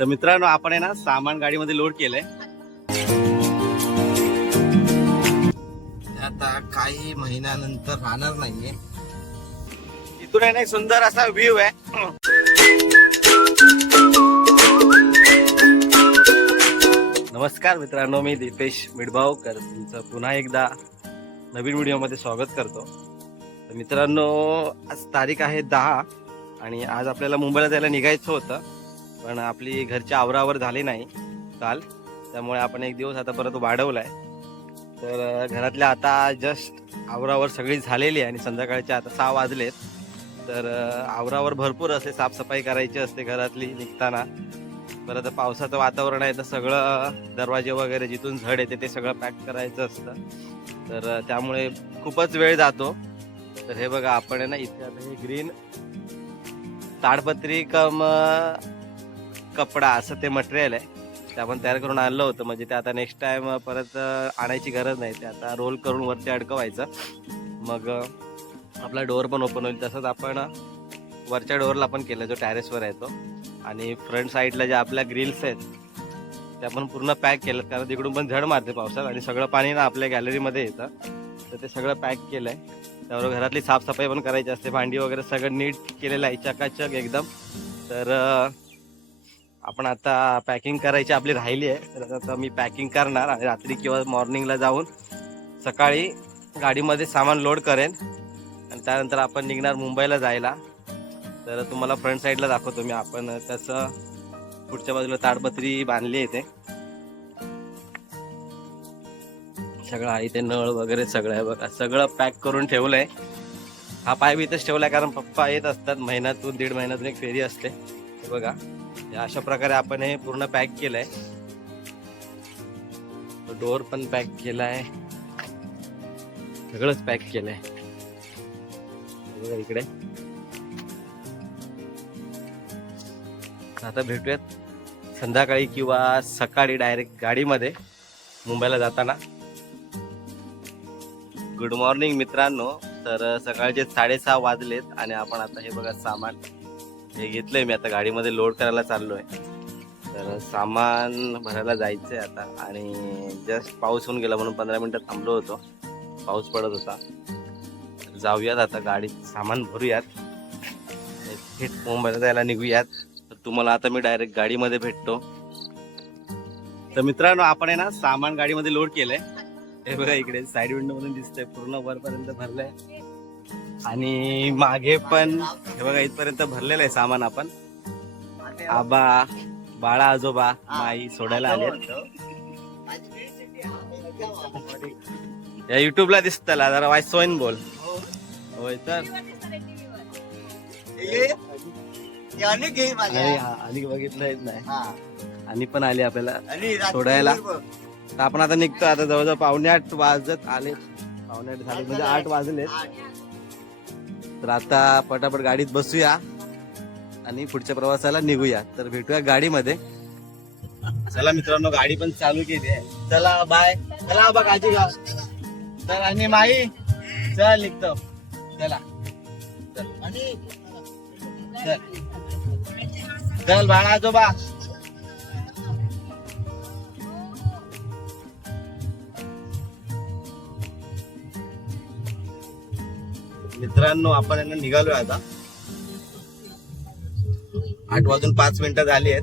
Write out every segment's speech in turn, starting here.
तर मित्रांनो आपण आहे ना सामान गाडीमध्ये लोड केलंय. आता काही महिन्यानंतर राहणार नाहीये. इथून आहे ना एक सुंदर असा व्ह्यू आहे. नमस्कार मित्रांनो मी दीपेश मिडभावकर. तुमचं पुन्हा एकदा नवीन व्हिडिओमध्ये स्वागत करतो. तर मित्रांनो आज तारीख आहे दहा आणि आज आपल्याला मुंबईला जायला निघायचं होतं. पण आपली घरच्या आवरावर झाली नाही काल. त्यामुळे आपण एक दिवस आता परत वाढवलाय. तर घरातल्या आता जस्ट आवरावर सगळी झालेली आहे आणि संध्याकाळच्या आता सहा वाजलेत. तर आवरावर भरपूर असे साफसफाई करायची असते घरातली निघताना. परत पावसाचं वातावरण आहे तर सगळं दरवाजे वगैरे जिथून झड येते ते सगळं पॅक करायचं असतं. तर त्यामुळे खूपच वेळ जातो. तर हे बघा आपण आहे ना इथे आता हे ग्रीन ताडपत्री कम कपडा असं ते मटेरियल आहे. ते आपण तयार करून आणलं होतं. म्हणजे ते आता नेक्स्ट टाइम परत आणायची गरज नाही. ते आता रोल करून वरती अडकवायचं. मग आपला डोअर पण ओपन होईल. तसंच आपण वरच्या डोअरला पण केलं. जो टॅरेसवर आहे तो. आणि फ्रंट साईडला ज्या आपल्या ग्रिल्स आहेत त्या पण पूर्ण पॅक केलं कारण तिकडून पण झड मारते पावसात. आणि सगळं पाणी ना आपल्या गॅलरीमध्ये येतं. तर ते सगळं पॅक केलं आहे त्यावर घरातली साफसफाई पण करायची असते. भांडी वगैरे सगळं नीट केलेलं आहे. चकाचक एकदम. तर आपण आता पॅकिंग करायची आपली राहिली आहे. तर आता मी पॅकिंग करणार आणि रात्री किंवा मॉर्निंगला जाऊन सकाळी गाडीमध्ये सामान लोड करेन. आणि त्यानंतर आपण निघणार मुंबईला जायला. तर तुम्हाला फ्रंट साईडला दाखवतो मी. आपण तसं पुढच्या बाजूला ताडपत्री बांधली आहे ते सगळं आहे ते नळ वगैरे सगळं आहे बघा. सगळं पॅक करून ठेवलंय. हा पाय बी इथंच ठेवलाय कारण पप्पा येत असतात. महिन्यातून दीड महिन्यातून एक फेरी असते. बघा. अशा प्रकारे आपण हे पूर्ण पॅक केलंय. डोअर पण पॅक केलाय. सगळंच पॅक केलंय. बघा इकडे. आता भेटूयात संध्याकाळी किंवा सकाळी डायरेक्ट गाडीमध्ये मुंबईला जाताना. गुड मॉर्निंग मित्रांनो. तर सकाळचे साडेसहा वाजलेत आणि आपण आता हे बघा सामान हे घेतलंय मी आता गाडीमध्ये लोड करायला चाललोय. तर सामान भरायला जायचंय आता आणि जस्ट पाऊस होऊन गेला म्हणून पंधरा मिनिटं थांबलो होतो. पाऊस पडत होता. जाऊयात आता गाडीत सामान भरूयात. थेट मुंबईला जायला निघूयात. तर तुम्हाला आता मी डायरेक्ट गाडीमध्ये भेटतो. तर मित्रांनो आपण आहे ना सामान गाडीमध्ये लोड केलंय. हे बघा इकडे साईड विंडो मधून दिसतंय. पूर्ण वरपर्यंत भरलंय. आणि मागे पण हे बघा इथपर्यंत भरलेलं आहे सामान आपण. आबा बाळा आजोबा माई सोडायला आले या युट्यूबला दिसतला जरा वाय सोयन बोल. होय तर. आणि बघितलंच नाही. आणि पण आली आपल्याला सोडायला. तर आपण आता निघतो आता जवळजवळ पावणे आठ वाजत आले पावणे आठ झाले म्हणजे आठ वाजले तर आता पटापट गाडीत बसूया आणि पुढच्या प्रवासाला निघूया. तर भेटूया गाडीमध्ये. चला मित्रांनो गाडी पण चालू केली आहे. चला बाय चला बघ काळजी घ्या. चल आणि माई चल निघतो चला चल. चल. चल बाळा आजोबा. मित्रांनो आपण यांना निघालोय आता. आठ वाजून पाच मिनिटं झाली आहेत.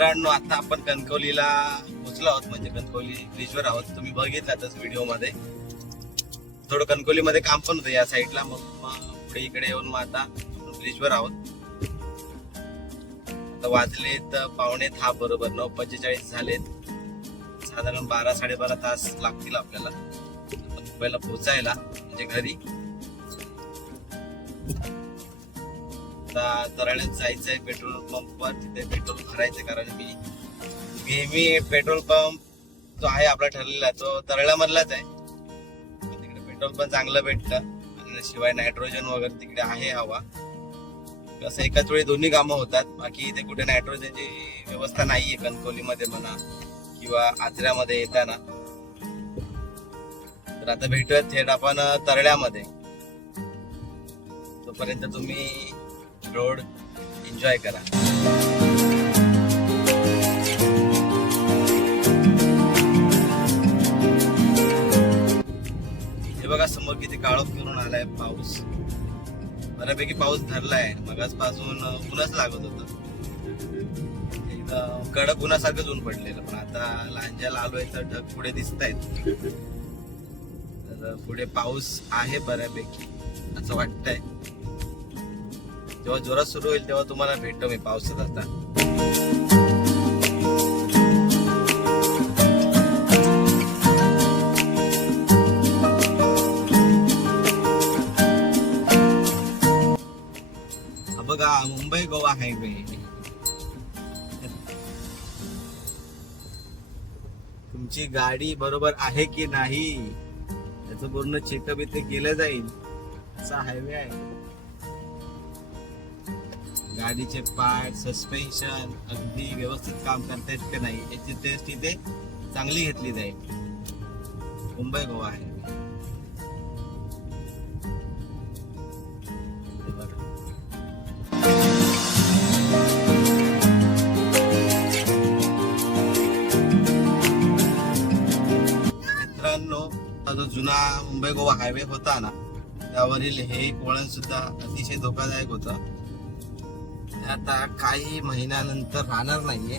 मित्रांनो आता आपण कणकवलीला पोचलो आहोत. म्हणजे कणकवली ब्रिजवर आहोत. तुम्ही बघितलातच व्हिडिओमध्ये. थोडं कणकवलीमध्ये काम पण होतं या साईडला मग पुढे इकडे येऊन मग आता ब्रिजवर आहोत. आता वाजलेत पावणे दहा बरोबर नऊ पंचेचाळीस झालेत. साधारण बारा साडेबारा तास लागतील आपल्याला. मुंबईला पोहोचायला म्हणजे घरी. आता तराळ्यात जायचंय पेट्रोल पंपवर तिथे पेट्रोल भरायचं कारण मी नेहमी पेट्रोल पंप जो आहे आपला ठरलेला तो तराळ्यामधलाच आहे. तिकडे पेट्रोल पण चांगलं भेटतं. आणि शिवाय नायट्रोजन वगैरे तिकडे आहे हवा. कसं एकाच वेळी दोन्ही कामं होतात. बाकी इथे कुठे नायट्रोजनची व्यवस्था नाहीये कणकोलीमध्ये म्हणा किंवा आचऱ्यामध्ये येताना. तर आता भेटूयात थेट आपण तरड्यामध्ये तोपर्यंत तुम्ही रोड एन्जॉय करा. हे बघा समोर किती काळोख करून आलाय पाऊस. बऱ्यापैकी पाऊस धरलाय. मगाच पासून ऊनच लागत होत. एकदम कडक उन्हासारखंच ऊन पडलेलं पण आता लांजाला आलोय तर ढग पुढे दिसत आहेत तर पुढे पाऊस आहे बऱ्यापैकी असं वाटतंय. जेव्हा जोरात सुरू होईल तेव्हा तुम्हाला भेटतो मी पावसात आता. बघा मुंबई गोवा हायवे. तुमची गाडी बरोबर आहे की नाही? त्याचं पूर्ण चेकअप इथे केलं जाईल. असा हायवे आहे. गाडीचे पार्ट सस्पेन्शन अगदी व्यवस्थित काम करतायत का नाही याची टेस्ट इथे चांगली घेतली जाईल. मुंबई गोवा आहे. मित्रांनो हा जो जुना मुंबई गोवा हायवे होता ना त्यावरील हे एक वळण सुद्धा अतिशय धोकादायक होतं. आता काही महिन्यानंतर राहणार नाहीये.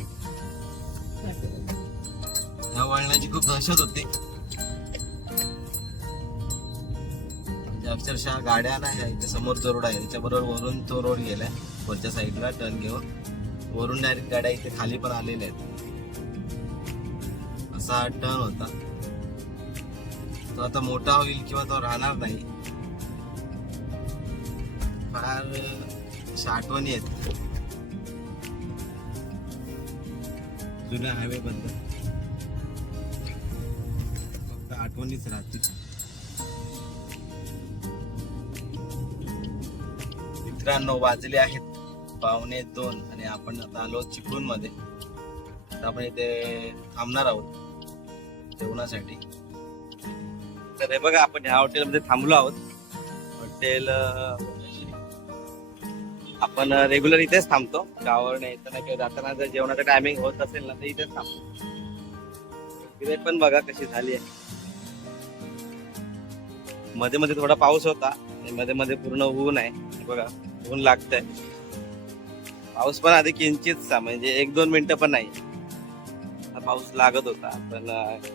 या वळणाची खूप दहशत होती. म्हणजे अक्षरशः गाड्या नाही इथे समोर जो रोड आहे त्याच्याबरोबर वरून तो रोड गेलाय. वरच्या साईडला टर्न घेऊन. वरून डायरेक्ट गाड्या इथे खाली पण आलेल्या आहेत. असा टर्न होता. तो आता मोठा होईल किंवा तो राहणार नाही. फार अशा आठवणी आहेत. जुन्या हायवे बद्दल फक्त आठवणीच राहतील. मित्रांनो वाजले आहेत पावणे दोन आणि आपण आता आलो चिपळूणमध्ये आपण इथे थांबणार आहोत जेवणासाठी. तर हे बघा आपण ह्या हॉटेलमध्ये थांबलो आहोत. हॉटेल आपण रेग्युलर इथेच थांबतो. गावावर नाही किंवा जाताना जर जेवणाचं टायमिंग होत असेल ना तर इथेच थांबतो. तिथे पण बघा कशी झाली आहे. मध्ये मध्ये थोडा पाऊस होता आणि मध्ये मध्ये पूर्ण ऊन आहे. बघा ऊन लागत आहे पाऊस पण आधी किंचितचा म्हणजे एक दोन मिनिटं पण नाही. पाऊस लागत होता पण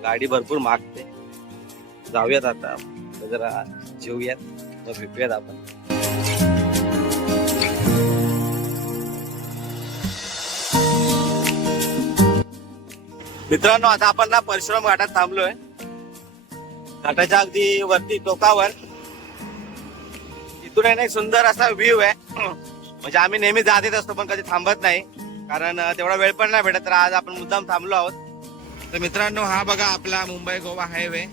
गाडी भरपूर मागते. जाऊयात आता जरा जेवूयात मग भेटूयात आपण. मित्रांनो आता आपण ना परशुराम घाटात थांबलोय. घाटाच्या अगदी वरती टोकावर. तिथून आहे ना एक सुंदर असा व्ह्यू आहे. म्हणजे आम्ही नेहमी जात येत असतो पण कधी थांबत नाही. कारण तेवढा वेळ पण नाही भेटत तर आज आपण मुद्दाम थांबलो आहोत. तर मित्रांनो हा बघा आपला मुंबई गोवा हायवे.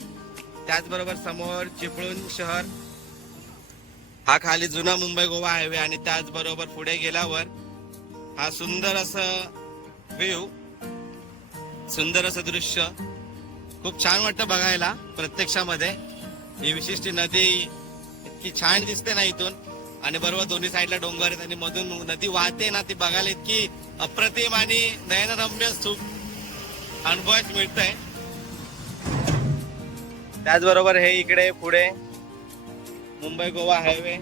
त्याचबरोबर समोर चिपळूण शहर. हा खाली जुना मुंबई गोवा हायवे आणि त्याचबरोबर पुढे गेल्यावर हा सुंदर असं व्ह्यू सुंदर असं दृश्य. खूप छान वाटतं बघायला प्रत्यक्षामध्ये. ही विशिष्ट नदी इतकी छान दिसते ना इथून. आणि बरोबर दोन्ही साईडला डोंगर आहेत आणि मधून नदी वाहते ना ती बघायला इतकी अप्रतिम आणि नयनरम्य सुख अनुभवायच मिळतंय. त्याचबरोबर हे इकडे पुढे मुंबई गोवा हायवे.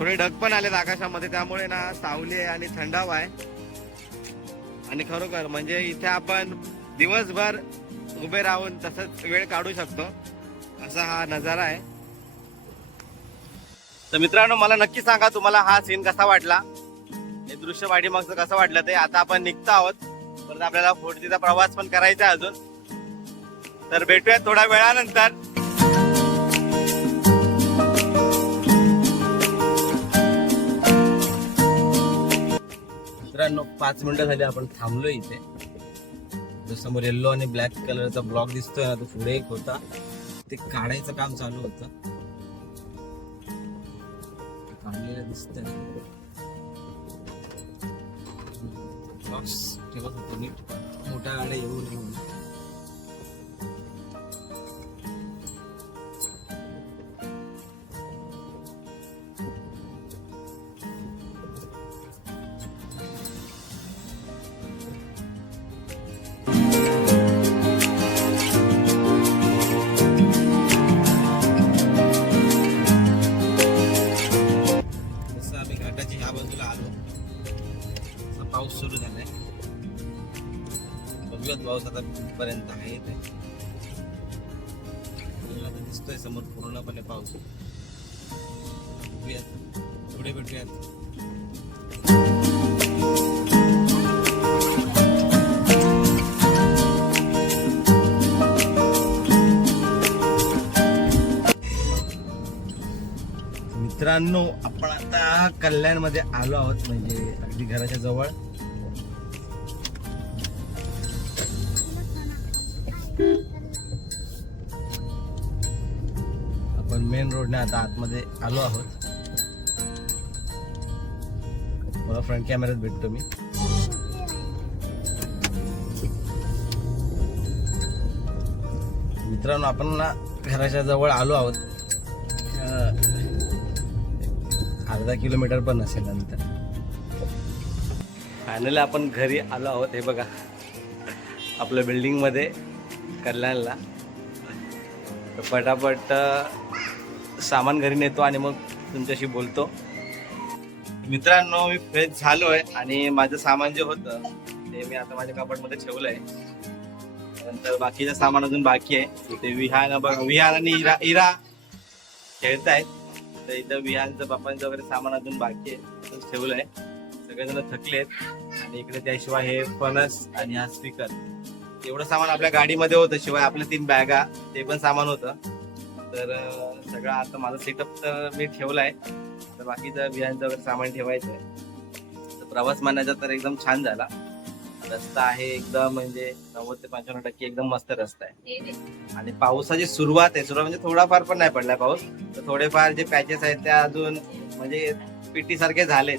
थोडे ढग पण आलेत आकाशामध्ये त्यामुळे ना सावली आहे आणि थंडावा आहे. आणि खरोखर म्हणजे इथे आपण दिवसभर उभे राहून तसंच वेळ काढू शकतो. असा हा नजारा आहे. तर मित्रांनो मला नक्की सांगा तुम्हाला हा सीन कसा वाटला? हे दृश्य वाढीमागचं कसं वाटलं ते? आता आपण निघतो आहोत. परत आपल्याला फोर्टीचा प्रवास पण करायचा आहे अजून. तर भेटूयात थोड्या वेळानंतर. मित्रांनो पाच मिनिटं झाली आपण थांबलो इथे. जो समोर येल्लो आणि ब्लॅक कलरचा ब्लॉक दिसतोय ना तो पुढे एक होता. ते काढायचं काम चालू होतं. काढलेलं दिसतंय. बॉक्स ठेवत होतो नीट. मोठ्या गाड्या येऊन नये पाऊस सुरू झालाय. बघूयात पाऊस आता कुठपर्यंत आहे ते. आता दिसतोय समोर पूर्णपणे पाऊस. बघूयात पुढे भेटूयात. मित्रांनो आपण आता कल्याणमध्ये आलो आहोत म्हणजे अगदी घराच्या जवळ. मेन रोडने आता आतमध्ये आलो आहोत. मला फ्रंट कॅमेऱ्यात भेटतो मी. मित्रांनो आपण ना घराच्या जवळ आलो आहोत. अर्धा किलोमीटर पण असेल नंतर. फायनली आपण घरी आलो आहोत. हे बघा आपल्या बिल्डिंगमध्ये कल्याणला. तर पटापट सामान घरी नेतो आणि मग तुमच्याशी बोलतो. मित्रांनो मी फ्रेश झालोय आणि माझं सामान जे होतं ते मी आता माझ्या कपाटमध्ये ठेवलंय. नंतर बाकीचं सामान अजून बाकी आहे. ते विहान बघ विहान आणि इरा इरा खेळतायत. तर इथं विहानचं बापांचं वगैरे सामान अजून बाकी आहे. तसंच ठेवलंय. सगळेजण थकलेत आणि इकडे त्याशिवाय हे फणस आणि हा स्पीकर एवढं सामान आपल्या गाडीमध्ये होतं शिवाय आपल्या तीन बॅगा ते पण सामान होतं. तर सगळं आता माझं सेटअप तर मी ठेवलाय तर बाकीचं बियांचं वगैरे सामान ठेवायचं आहे. तर प्रवास मानायचा तर एकदम छान झाला. रस्ता आहे एकदम म्हणजे नव्वद ते पंच्याण्णव टक्के एकदम मस्त रस्ता आहे. आणि पावसाची सुरुवात आहे. सुरुवात म्हणजे थोडाफार पण नाही पडलाय पाऊस. तर थोडेफार जे पॅचेस आहेत त्या अजून म्हणजे पिटी सारखे झालेत.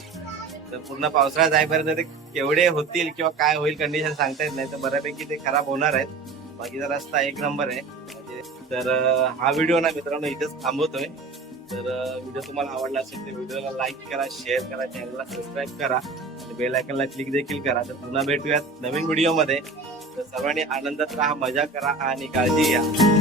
तर पूर्ण पावसाळा जाईपर्यंत ते केवढे होतील किंवा काय होईल कंडिशन सांगता येत नाही. तर बऱ्यापैकी ते खराब होणार आहेत. बाकीचा रस्ता एक नंबर आहे. तर हा व्हिडिओ ना मित्रांनो इथेच थांबवतोय. तर व्हिडिओ तुम्हाला आवडला असेल तर व्हिडिओला लाईक करा शेअर करा चॅनलला सबस्क्राईब करा. आणि बेल आयकनला क्लिक देखील करा. तर पुन्हा भेटूयात नवीन व्हिडिओमध्ये तर सर्वांनी आनंदात राहा मजा करा आणि काळजी घ्या.